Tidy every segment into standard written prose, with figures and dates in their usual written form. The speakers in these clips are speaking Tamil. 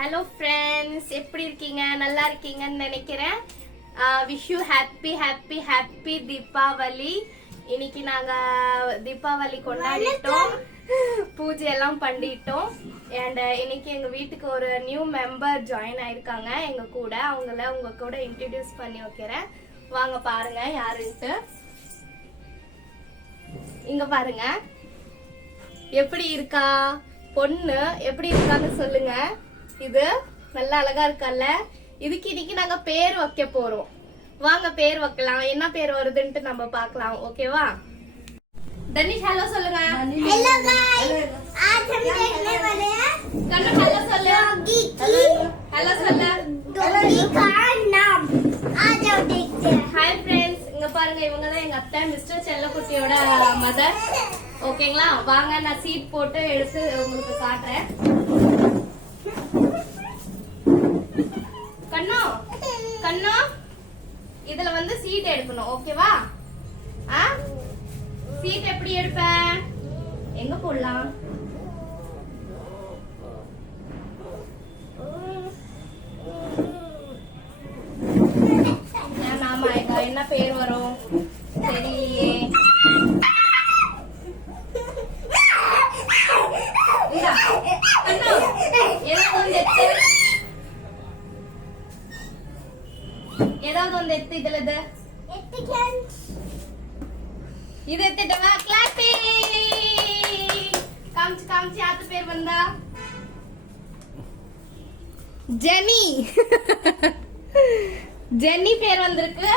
ஹலோ ஃப்ரெண்ட்ஸ், எப்படி இருக்கீங்க? நல்லா இருக்கீங்கன்னு நினைக்கிறேன். Wish you happy happy happy Deepavali. இன்னைக்கு நாங்க தீபாவளி கொண்டாடிட்டோம், பூஜை எல்லாம் பண்ணிட்டோம். அண்ட் இன்னைக்கு எங்க வீட்டுக்கு ஒரு நியூ மெம்பர் ஜாயின் ஆயிருக்காங்க எங்க கூட. அவங்கள உங்க கூட இன்ட்ரடியூஸ் பண்ணி வைக்கிறேன். வாங்க பாருங்க யாருன்ட்டு. இங்க பாருங்க எப்படி இருக்கா பொண்ணு, எப்படி இருக்கான்னு சொல்லுங்க. இது நல்லா அழகா இருக்கல்ல. இதுக்கு இன்னைக்கு நாங்க பேர் வைக்க போறோம். வாங்க பேர் வைக்கலாம். என்ன பேர் வருதுன்ட்டு நம்ம பார்க்கலாம். ஓகேவா? தனிஷ் ஹலோ சொல்லுங்க. हेलो गाइस, आज हम देखने वाले हैं கண்ணு ஹலோ சொல்லு. डॉगी की ஹலோ சொல்லு. डॉगी का नाम। आज हम देखते हैं। ஹாய் ஃப்ரெண்ட்ஸ், இங்க பாருங்க இவங்க தான் எங்க அத்தை மிஸ்டர் செல்லக்குட்டியோட மதர். ஓகேங்களா? வாங்க நான் சீட் போட்டு எடுத்து உங்களுக்கு காட்டுறேன். கண்ணா கண்ணா இதுல வந்து சீட் எடுக்கணும். ஓகேவா? சீட் எப்படி எடுப்ப? எங்க போடலாம்? ஆமா, என்ன பேர் வரும் தெரியலையே. ஏதாவது ஒன்று எடுத்து இதுல இது எடுத்துட்டவா கிளாப்பி காமிச்சு ஆத்து பேர் வந்தா ஜெனி. ஜெனி பேர் வந்திருக்கு.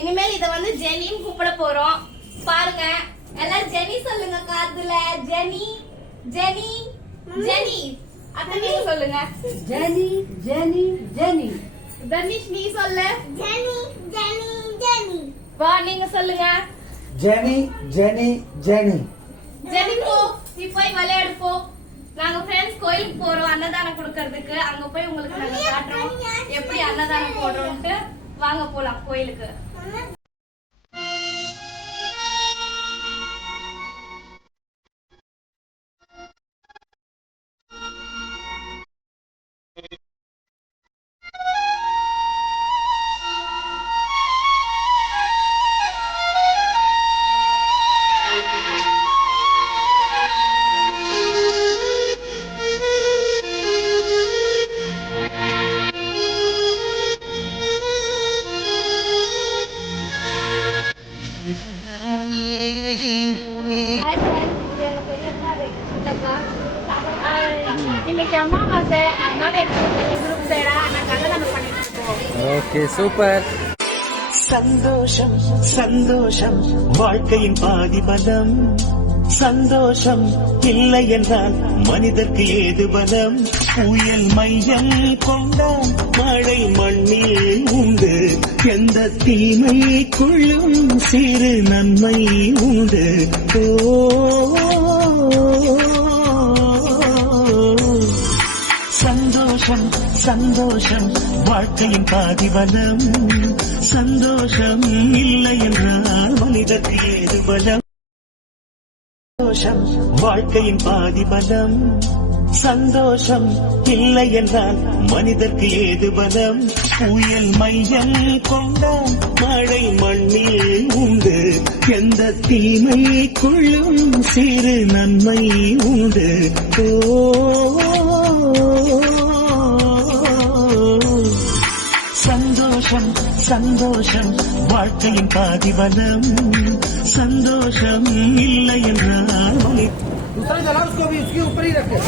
இனிமேல் இத வந்து ஜெனின்னு கூப்பிட போறோம். பாருங்க எல்லாரும் ஜெனி சொல்லுங்க காதுல. ஜெனி ஜெனி ஜெனி. அத்தனை சொல்லுங்க. ஜெனி ஜெனி ஜெனி. தனிஷ் நீ சொல்லு. जेनी जेनी जेनी। வா நீங்க சொல்லுங்க. ஜெனி ஜெனி ஜெனி. ஜெனி போ, நீ போய் விளையாடு போ. நாங்க ஃப்ரெண்ட்ஸ் கோயிலுக்கு போறோம் அன்னதானம் கொடுக்கறதுக்கு. அங்க போய் உங்களுக்கு நாங்க காட்டுறோம் எப்படி அன்னதானம் போடுறோம்ட்டு. வாங்க போலாம் கோயிலுக்கு. இன்னைக்கு அம்மாவாசை, அதனால குரூப் சைடா நாங்க அன்னதானம் பண்ணிட்டு இருக்கோம். Okay super. சந்தோஷம் சந்தோஷம் வாழ்க்கையின் பாதி பலம். சந்தோஷம் இல்லை என்றால் மனிதர்க்கு ஏது பலம். புயல் மையம் கொண்டால் மழை மண்ணில் உண்டு. எந்த தீமைக்குள்ளும் சிறு நன்மை உண்டு. சந்தோஷம் சந்தோஷம் வாழ்க்கையின் பாதி பலம். சந்தோஷம் இல்லை என்றால் மனிதர்க்கு ஏது பலம். சந்தோஷம் வாழ்க்கையின் பாதி பலம். சந்தோஷம் இல்லை என்றால் மனிதர்க்கு ஏது பலம். புயல் மையம் கொண்டால் மழை மண்ணில் உண்டு. எந்த தீமைக்குள்ளும் சிறு நன்மை உண்டு. சந்தோஷம் சந்தோஷம் வாழ்க்கையின் பாதி பலம். சந்தோஷம் இல்லை என்றால் दूसरा जला उसको भी उसके ऊपर ही रखे.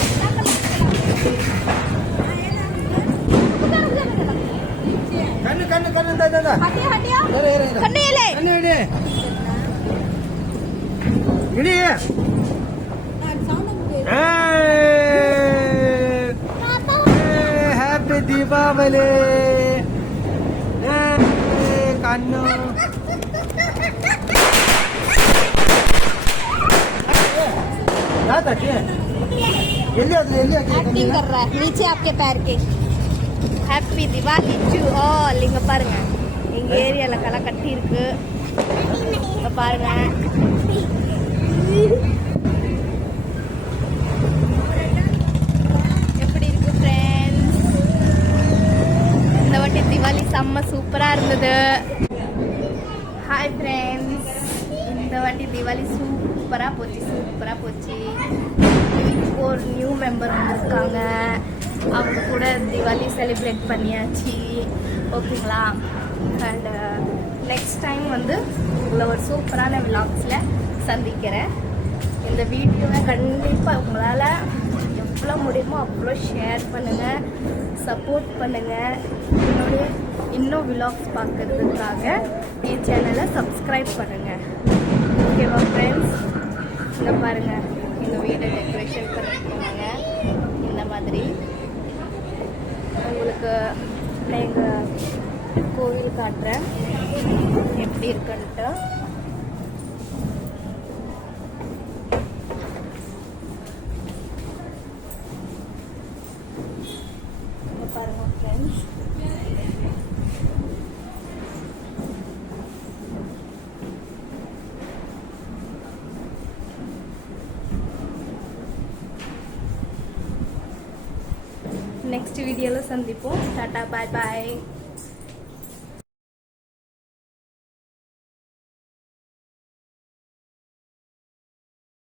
कन्ने कन्ने कन्ने दादा हटियो हटियो. अरे अरे कन्ने ले. कन्ने इडे इडे. हैप्पी दीपावली. कन्नो एक्टिंग कर रहा है नीचे आपके पैर के. Happy Diwali to all. இங்க பாருங்க எங்க ஏரியால களை கட்டி இருக்கு. இங்க பாருங்க எப்படி இருக்கு ஃப்ரெண்ட்ஸ். செம்ம சூப்பராக இருந்தது. ஹாய் ஃப்ரெண்ட்ஸ், இந்த வாட்டி தீபாவளி சூப்பராக போச்சு. ஒரு நியூ மெம்பர் வந்திருக்காங்க, அவங்க கூட தீபாவளி செலிப்ரேட் பண்ணியாச்சு. ஓகேங்களா? அண்ட் நெக்ஸ்ட் டைம் வந்து உங்களை ஒரு சூப்பரான விலாக்ஸில் சந்திக்கிறேன். இந்த வீடியோவை கண்டிப்பாக உங்களால் எவ்வளோ முடியுமோ அவ்வளோ ஷேர் பண்ணுங்கள், சப்போர்ட் பண்ணுங்கள். என்னுடைய இன்னும் விலாக்ஸ் பார்க்கறதுக்காக என் சேனலை சப்ஸ்கிரைப் பண்ணுங்கள். ஓகேவா ஃப்ரெண்ட்ஸ்? இங்கே பாருங்கள், எங்கள் வீடை டெக்கரேஷன் பண்ணியிருக்காங்க. இந்த மாதிரி உங்களுக்கு நான் எங்கள் கோவில் காட்டுறேன் எப்படி இருக்குன்ட்டு. பாருங்க ஃப்ரெண்ட்ஸ், நெக்ஸ்ட் வீடியோவில் சந்திப்போம். டாடா, பாய் பாய்.